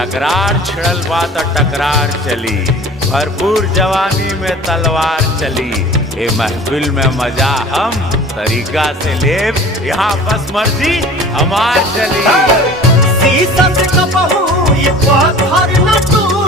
टकरार छिड़ल बा त टकरार चली, भरपूर जवानी में तलवार चली। ए महफिल में मजा हम तरीका से लेब, यहाँ बस मर्जी हमार चली। शीशा से कबहू ये पत्थर न टूटे।